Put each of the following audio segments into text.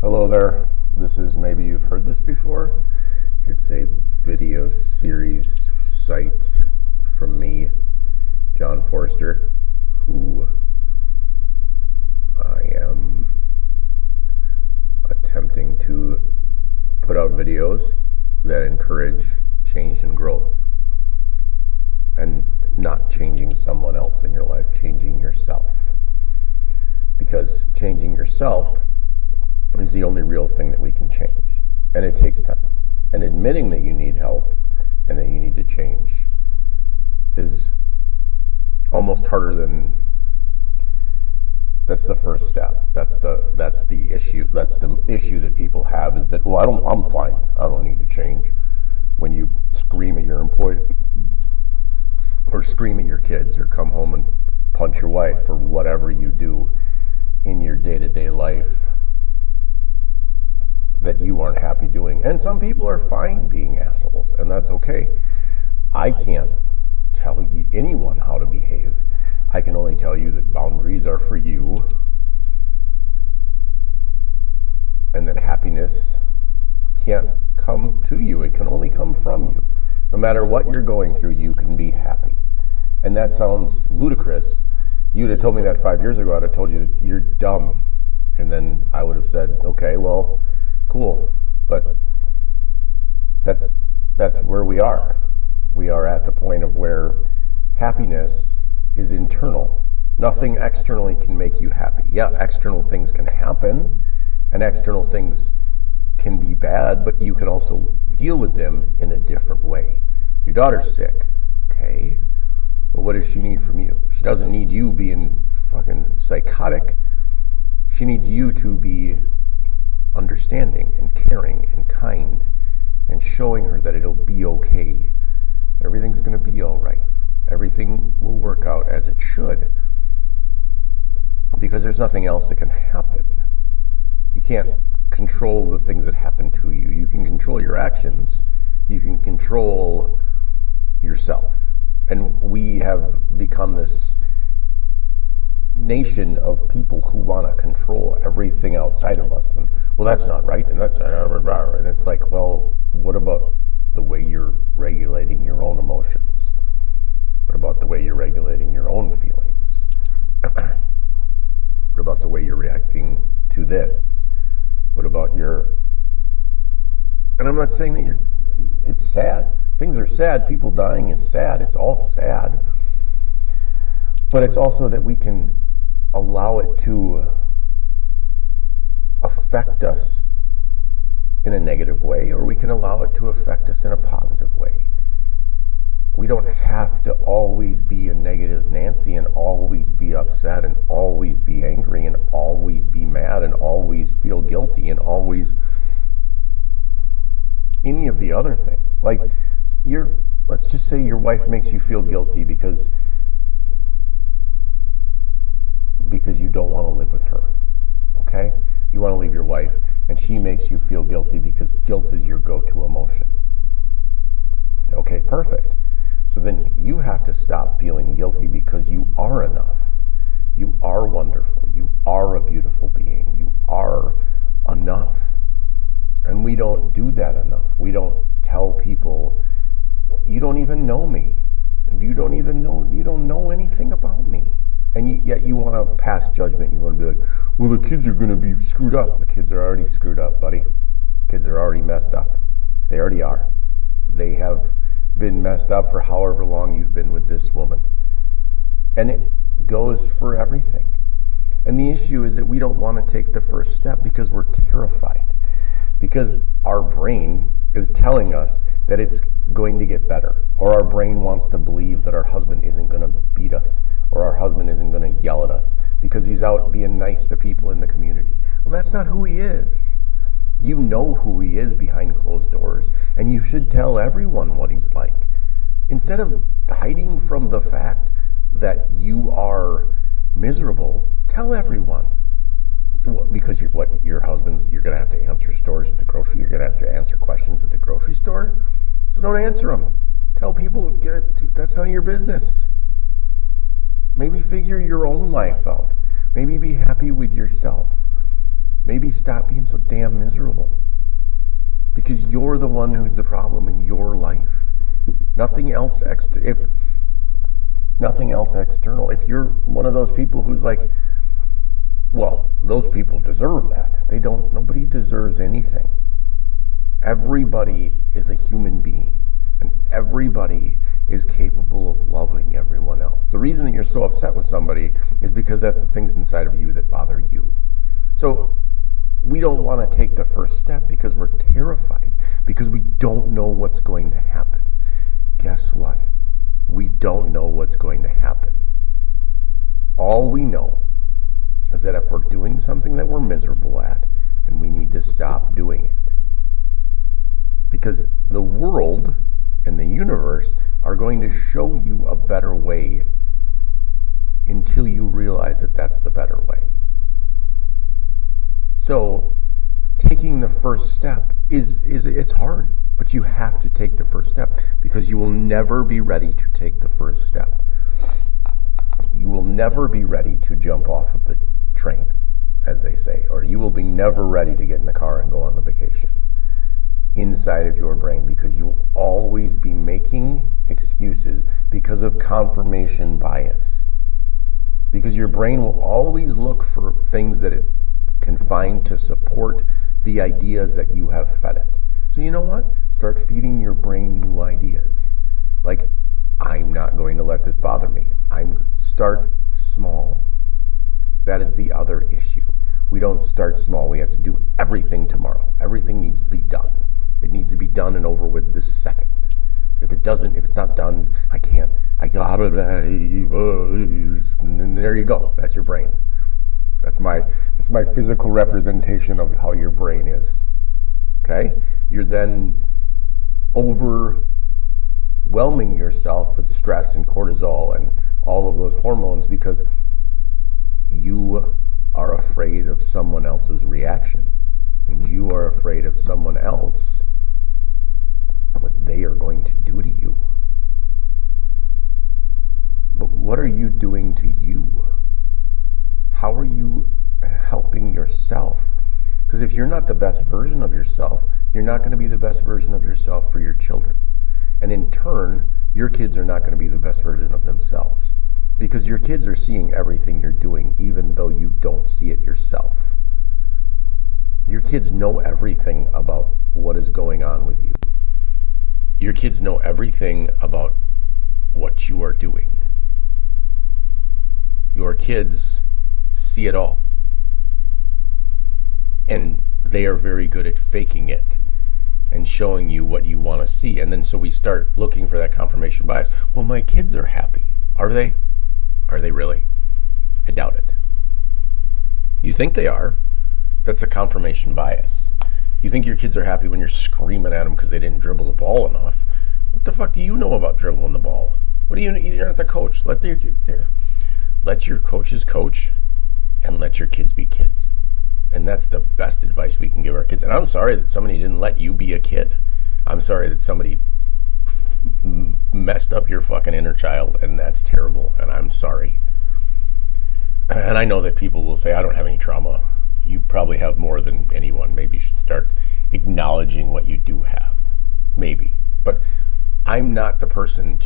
Hello there. This is, maybe you've heard this before. It's a video series site from me, John Forster, who I am attempting to put out videos that encourage change and growth. And not changing someone else in your life, changing yourself. Because changing yourself is the only real thing that we can change. And it takes time. And admitting that you need help and that you need to change is almost harder than, that's the first step. That's the issue. That's the issue that people have, is that, well, I'm fine. I don't need to change. When you scream at your employee or scream at your kids or come home and punch your wife or whatever you do in your day-to-day life that you aren't happy doing. And some people are fine being assholes, and that's okay. I can't tell anyone how to behave. I can only tell you that boundaries are for you, and that happiness can't come to you. It can only come from you. No matter what you're going through, you can be happy. And that sounds ludicrous. You'd have told me that 5 years ago, I'd have told you you're dumb. And then I would have said, okay, well, cool. But that's where we are. We are at the point of where happiness is internal. Nothing externally can make you happy. Yeah, external things can happen, and external things can be bad, but you can also deal with them in a different way. Your daughter's sick, okay? Well, what does she need from you? She doesn't need you being fucking psychotic. She needs you to be understanding and caring and kind and showing her that it'll be okay. Everything's going to be all right. Everything will work out as it should, because there's nothing else that can happen. You can't control the things that happen to you. You can control your actions. You can control yourself. And we have become this nation of people who want to control everything outside of us. And, well, that's not right, and that's and it's like, well, what about the way you're regulating your own emotions? What about the way you're regulating your own feelings? What about the way you're reacting to this? What about and I'm not saying that it's sad. Things are sad. People dying is sad. It's all sad. But it's also that we can allow it to affect us in a negative way, or we can allow it to affect us in a positive way. We don't have to always be a negative Nancy and always be upset and always be angry and always be mad and always feel guilty and always any of the other things. Like, let's just say your wife makes you feel guilty because you don't want to live with her, okay? You want to leave your wife, and she makes you feel guilty because guilt is your go-to emotion. Okay, perfect. So then you have to stop feeling guilty, because you are enough. You are wonderful. You are a beautiful being. You are enough. And we don't do that enough. We don't tell people, you don't even know me. You don't know anything about me. And yet you want to pass judgment. You want to be like, well, the kids are going to be screwed up. The kids are already screwed up, buddy. Kids are already messed up. They already are. They have been messed up for however long you've been with this woman. And it goes for everything. And the issue is that we don't want to take the first step because we're terrified. Because our brain is telling us that it's going to get better. Or our brain wants to believe that our husband isn't going to beat us, or our husband isn't going to yell at us because he's out being nice to people in the community. Well, that's not who he is. You know who he is behind closed doors, and you should tell everyone what he's like. Instead of hiding from the fact that you are miserable, tell everyone. Because your husband's, you're going to have to answer stores at the grocery, you're going to have to answer questions at the grocery store. So don't answer them. Tell people, that's none of your business. Maybe figure your own life out. Maybe be happy with yourself. Maybe stop being so damn miserable. Because you're the one who's the problem in your life. Nothing else nothing else external. If you're one of those people who's like, well, those people deserve that. Nobody deserves anything. Everybody is a human being, and everybody is capable of loving everyone else. The reason that you're so upset with somebody is because that's the things inside of you that bother you. So we don't want to take the first step because we're terrified, because we don't know what's going to happen. Guess what? We don't know what's going to happen. All we know is that if we're doing something that we're miserable at, then we need to stop doing it. Because the world and the universe are going to show you a better way until you realize that that's the better way. So taking the first step it's hard, but you have to take the first step, because you will never be ready to take the first step. You will never be ready to jump off of the train, as they say, or you will be never ready to get in the car and go on the vacation inside of your brain, because you will always be making excuses because of confirmation bias. Because your brain will always look for things that it can find to support the ideas that you have fed it. So you know what? Start feeding your brain new ideas. Like, I'm not going to let this bother me. Start small. That is the other issue. We don't start small. We have to do everything tomorrow. Everything needs to be done. It needs to be done and over with this second. If it's not done, I gotta, and there you go. That's your brain. That's my physical representation of how your brain is. Okay? You're then overwhelming yourself with stress and cortisol and all of those hormones because you are afraid of someone else's reaction. And you are afraid of someone else, what they are going to do to you. But what are you doing to you? How are you helping yourself? Because if you're not the best version of yourself, you're not going to be the best version of yourself for your children. And in turn, your kids are not going to be the best version of themselves. Because your kids are seeing everything you're doing, even though you don't see it yourself. Your kids know everything about what is going on with you. Your kids know everything about what you are doing. Your kids see it all. And they are very good at faking it and showing you what you want to see. And then so we start looking for that confirmation bias. Well, my kids are happy. Are they? Are they really? I doubt it. You think they are. That's a confirmation bias. You think your kids are happy when you're screaming at them because they didn't dribble the ball enough. What the fuck do you know about dribbling the ball? You're not the coach. Let your coaches coach and let your kids be kids. And that's the best advice we can give our kids. And I'm sorry that somebody didn't let you be a kid. I'm sorry that somebody messed up your fucking inner child, and that's terrible, and I'm sorry. And I know that people will say, I don't have any trauma. You probably have more than anyone. Maybe you should start acknowledging what you do have. Maybe. But I'm not the person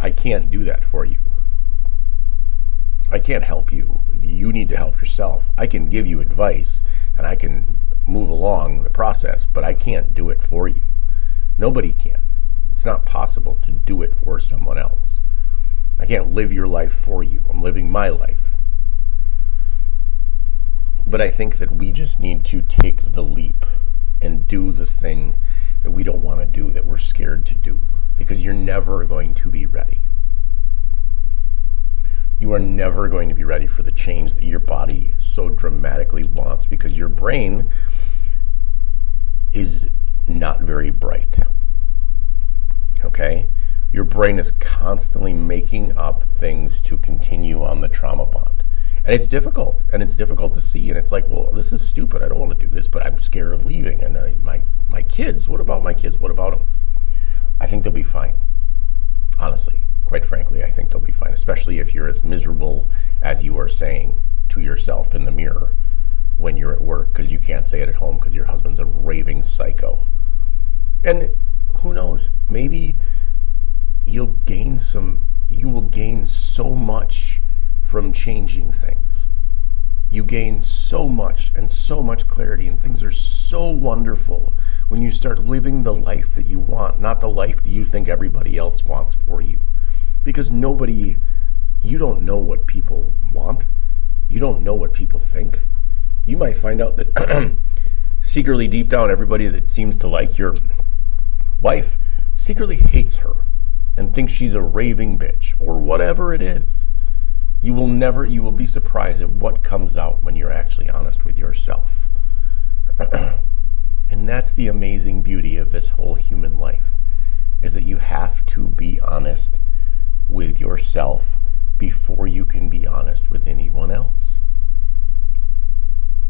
I can't do that for you. I can't help you. You need to help yourself. I can give you advice and I can move along the process, but I can't do it for you. Nobody can. It's not possible to do it for someone else. I can't live your life for you. I'm living my life. But I think that we just need to take the leap and do the thing that we don't want to do, that we're scared to do, because you're never going to be ready. You are never going to be ready for the change that your body so dramatically wants, because your brain is not very bright. Okay? Your brain is constantly making up things to continue on the trauma bond. And it's difficult, and it's difficult to see, and it's like, well, this is stupid, I don't want to do this, but I'm scared of leaving, and my kids, what about my kids, what about them? I think they'll be fine, honestly. Quite frankly, I think they'll be fine, especially if you're as miserable as you are saying to yourself in the mirror. when you're at work because you can't say it at home because your husband's a raving psycho. And who knows, maybe you will gain so much from changing things. You gain so much and so much clarity, and things are so wonderful when you start living the life that you want, not the life that you think everybody else wants for you. Because you don't know what people want. You don't know what people think. You might find out that secretly deep down, everybody that seems to like your wife secretly hates her and thinks she's a raving bitch or whatever it is. You will be surprised at what comes out when you're actually honest with yourself. And that's the amazing beauty of this whole human life, is that you have to be honest with yourself before you can be honest with anyone else.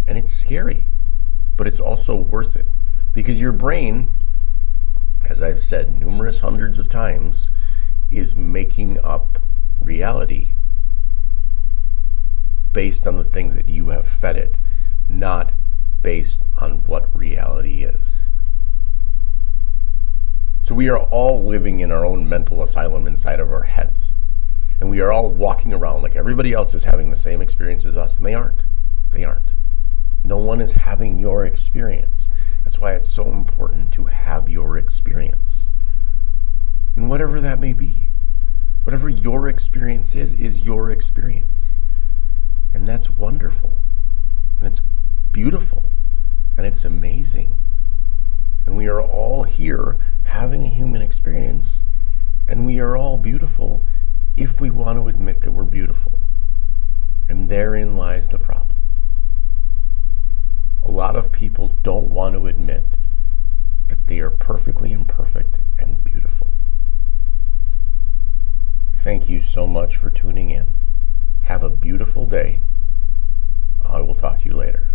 And it's scary, but it's also worth it, because your brain, as I've said numerous hundreds of times, is making up reality based on the things that you have fed it, not based on what reality is. So we are all living in our own mental asylum inside of our heads. And we are all walking around like everybody else is having the same experience as us, and they aren't. They aren't. No one is having your experience. That's why it's so important to have your experience. And whatever that may be, whatever your experience is your experience. And that's wonderful. And it's beautiful. And it's amazing. And we are all here having a human experience. And we are all beautiful if we want to admit that we're beautiful. And therein lies the problem. A lot of people don't want to admit that they are perfectly imperfect and beautiful. Thank you so much for tuning in. Have a beautiful day. I will talk to you later.